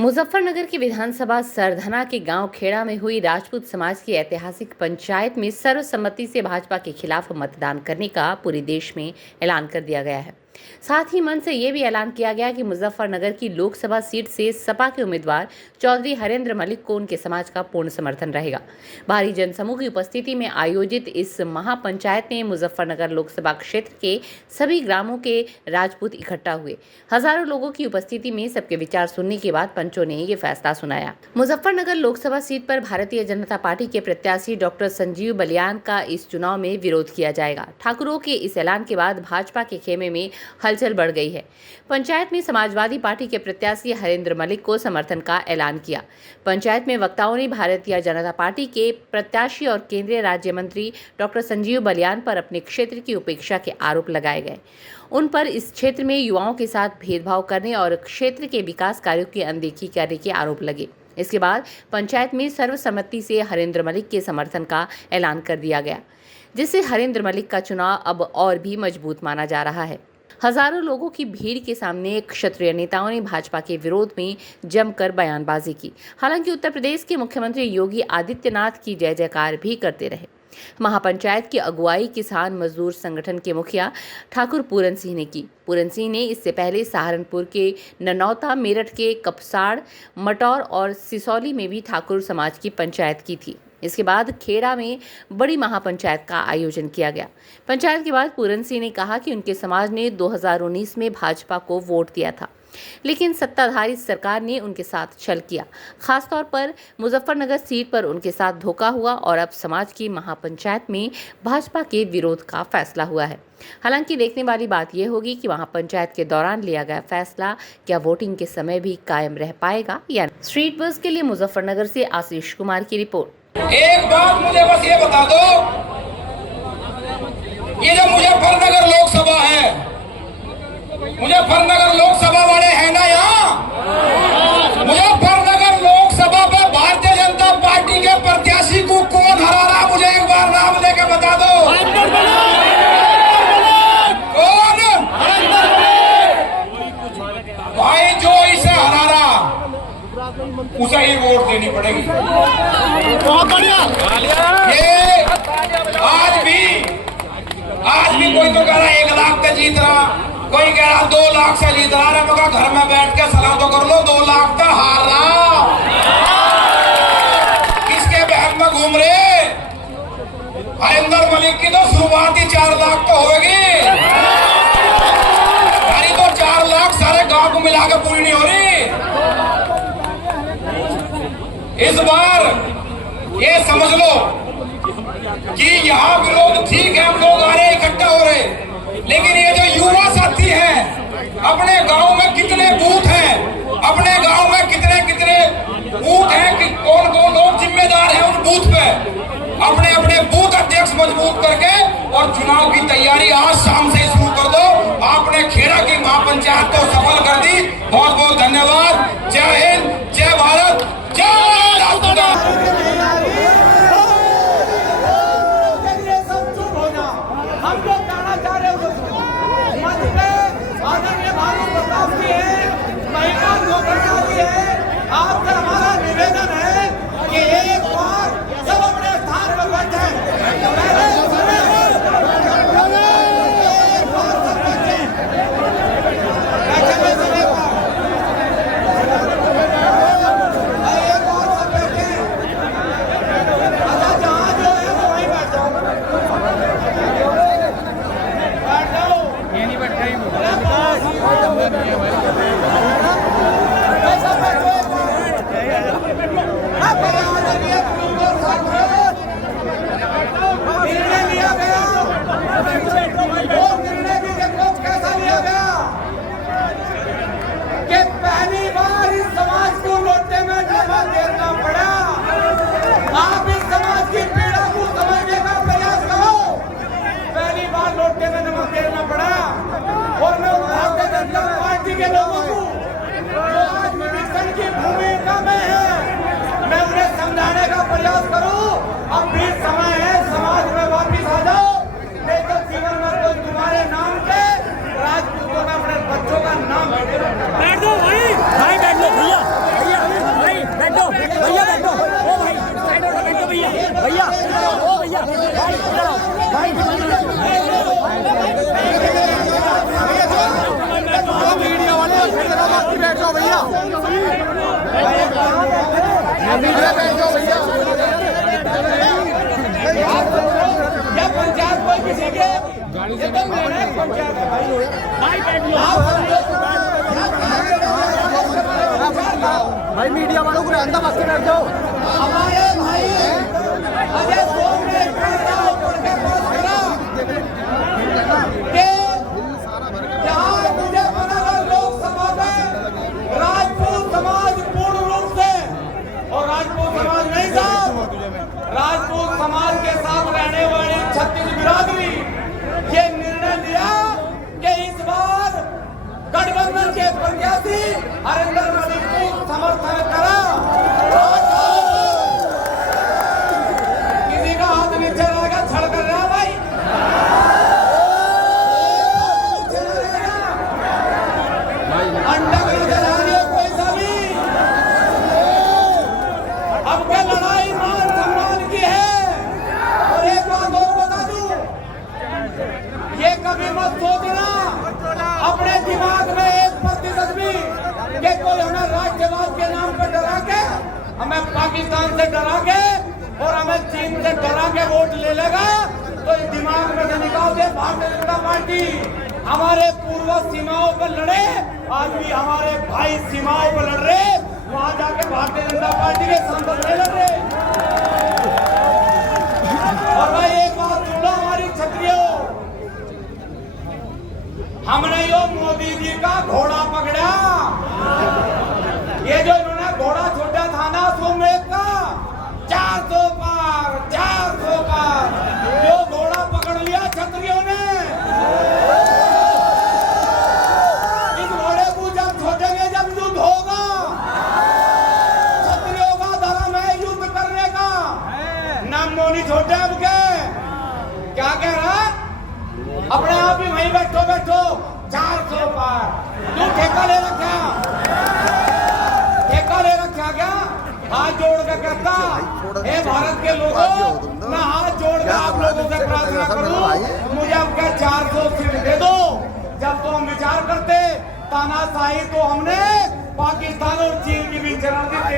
मुजफ्फरनगर की विधानसभा सरधना के गांव खेड़ा में हुई राजपूत समाज की ऐतिहासिक पंचायत में सर्वसम्मति से भाजपा के खिलाफ मतदान करने का पूरे देश में ऐलान कर दिया गया है। साथ ही मन से ये भी ऐलान किया गया कि मुजफ्फरनगर की लोकसभा सीट से सपा के उम्मीदवार चौधरी हरेंद्र मलिक को उनके समाज का पूर्ण समर्थन रहेगा। भारी जनसमूह की उपस्थिति में आयोजित इस महापंचायत में मुजफ्फरनगर लोकसभा क्षेत्र के सभी ग्रामों के राजपूत इकट्ठा हुए। हजारों लोगों की उपस्थिति में सबके विचार सुनने के बाद पंचों ने ये फैसला सुनाया। मुजफ्फरनगर लोकसभा सीट पर भारतीय जनता पार्टी के प्रत्याशी डॉक्टर संजीव बलियान का इस चुनाव में विरोध किया जाएगा। ठाकुरों के इस ऐलान के बाद भाजपा के खेमे में हलचल बढ़ गई है। पंचायत में समाजवादी पार्टी के प्रत्याशी हरेंद्र मलिक को समर्थन का ऐलान किया। पंचायत में वक्ताओं ने भारतीय जनता पार्टी के प्रत्याशी और केंद्रीय राज्य मंत्री डॉक्टर संजीव बलियान पर अपने क्षेत्र की उपेक्षा के आरोप लगाए गए। उन पर इस क्षेत्र में युवाओं के साथ भेदभाव करने और क्षेत्र के विकास कार्यों की अनदेखी करने के आरोप लगे। इसके बाद पंचायत में सर्वसम्मति से हरेंद्र मलिक के समर्थन का ऐलान कर दिया गया, जिससे हरेंद्र मलिक का चुनाव अब और भी मजबूत माना जा रहा है। हजारों लोगों की भीड़ के सामने क्षत्रिय नेताओं ने भाजपा के विरोध में जमकर बयानबाजी की। हालांकि उत्तर प्रदेश के मुख्यमंत्री योगी आदित्यनाथ की जय जयकार भी करते रहे। महापंचायत की अगुवाई किसान मजदूर संगठन के मुखिया ठाकुर पूरन सिंह ने की। पूरन सिंह ने इससे पहले सहारनपुर के ननौता, मेरठ के कपसाड़, मटौर और सिसौली में भी ठाकुर समाज की पंचायत की थी। इसके बाद खेड़ा में बड़ी महापंचायत का आयोजन किया गया। पंचायत के बाद पूरन सिंह ने कहा कि उनके समाज ने 2019 में भाजपा को वोट दिया था, लेकिन सत्ताधारी सरकार ने उनके साथ छल किया। खासतौर पर मुजफ्फरनगर सीट पर उनके साथ धोखा हुआ और अब समाज की महापंचायत में भाजपा के विरोध का फैसला हुआ है। हालांकि देखने वाली बात यह होगी कि महापंचायत के दौरान लिया गया फैसला क्या वोटिंग के समय भी कायम रह पाएगा या नहीं। स्ट्रीट बस के लिए मुजफ्फरनगर से आशीष कुमार की रिपोर्ट। एक बात मुझे बस ये बता दो, ये जो मुजफ्फरनगर लोकसभा है, मुजफ्फरनगर लोकसभा वाले हैं ना यहाँ, मुजफ्फरनगर लोकसभा पे भारतीय जनता पार्टी के प्रत्याशी को कौन हरा रहा, मुझे एक बार नाम लेके बता दो। कौन भाई? जो इसे हरा रहा उसे ही वोट देनी पड़ेगी। बहुत बढ़िया। ये आज भी कोई तो कह रहा 1 लाख से जीत रहा, कोई कह रहा 2 लाख से जीत रहा है। मगर घर में बैठ के सलाह तो कर लो, 2 लाख तो हार रहा। किसके बहन में घूम रहे? हरेंद्र मलिक की तो शुरुआत ही 4 लाख तो होगी। यानी तो 4 लाख सारे गांव को मिला के पूरी नहीं हो रही। इस बार ये समझ लो कि यहाँ विरोध ठीक है, हम लोग आ रहे इकट्ठा हो रहे, लेकिन ये जो युवा साथी हैं, अपने गांव में कितने बूथ हैं, अपने गांव में कितने कितने बूथ हैं कि कौन कौन लोग जिम्मेदार हैं उन बूथ पे, अपने अपने बूथ अध्यक्ष मजबूत करके और चुनाव की तैयारी आज शाम से शुरू कर दो। आपने खेड़ा की महापंचायत को सफल कर दी। बहुत बहुत धन्यवाद। जय हिंद, जय भारत, जय आपका हमारा निवेदन है कि एक बार सब अपने स्थान पर बैठे, जहाँ जो है वो वहीं बैठ जाओ, बैठ जाओ। ये नहीं बैठ रही के लोगों को जो आज विभिषण की भूमिका में है, मैं उन्हें समझाने का प्रयास करूं। अब भी समय है, समाज में वापिस आ जाओ, नहीं तो जीवन में कोई तुम्हारे नाम पे राजपूतों में अपने बच्चों का नाम बैठ दो भाई, बैठ दो भैया। मीडिया वाले बैठ जाओ भैया, मीडिया बैठ जाओ भैया। क्या पंचायत कोई किसी के ये तो मेरा पंचायत है भाई मीडिया वालों को अंदर बस के बैठ जाओ। हमारे भाई अजय सोम ने यहाँ मुझे बनारस लोकसभा में राजपूत समाज पूर्ण रूप से, और राजपूत समाज नहीं साहब, राजपूत समाज के साथ रहने वाली छत्तीस बिरादरी ये निर्णय लिया कि इस बार गठबंधन के प्रत्याशी हरिंदर मलिक को समर्थन करा। किसी का हाथ नीचे रहेगा छड़ कर रहा भाई, अंडा कोई सा भी। अब क्या लड़ाई मान सम्मान की है। और एक बात और बता दूं, ये कभी मत सोचना अपने दिमाग में 1% भी कि कोई हमें राष्ट्रवाद के नाम पर डरा के, हमें पाकिस्तान से डरा के और हमें चीन से डरा के वोट ले लेगा, तो इस दिमाग में से निकाल दे। भारतीय जनता पार्टी हमारे पूर्वज सीमाओं पर लड़े, आज भी हमारे भाई सीमाओं पर लड़ रहे, वहां जाके भारतीय जनता पार्टी के सांसद नहीं लड़ रहे। और भाई एक बात सुनो हमारी क्षत्रियों, हमने यो मोदी जी का घोड़ा पकड़ा। ये जो इन्होंने घोड़ा छोटा था ना सोमवेद का 400 पार, 400 पार, जो घोड़ा पकड़ लिया क्षत्रियों ने। इस घोड़े को जब छोड़ेंगे, जब युद्ध होगा, क्षत्रियों का धर्म है युद्ध करने का। नाम मोनी छोटे अब के क्या कह रहा, अपने आप ही वहीं बैठो बैठो 400 पार। तू ठेका ले रखा, ठेका ले रखा क्या? हाथ जोड़ के कहता हे भारत के लोगों, मैं हाथ जोड़ के आप लोगों से प्रार्थना करूं, मुझे आपका 400 सीट दे दो। जब तो हम विचार करते तानाशाही तो हमने पाकिस्तान और चीन की भी रणनीति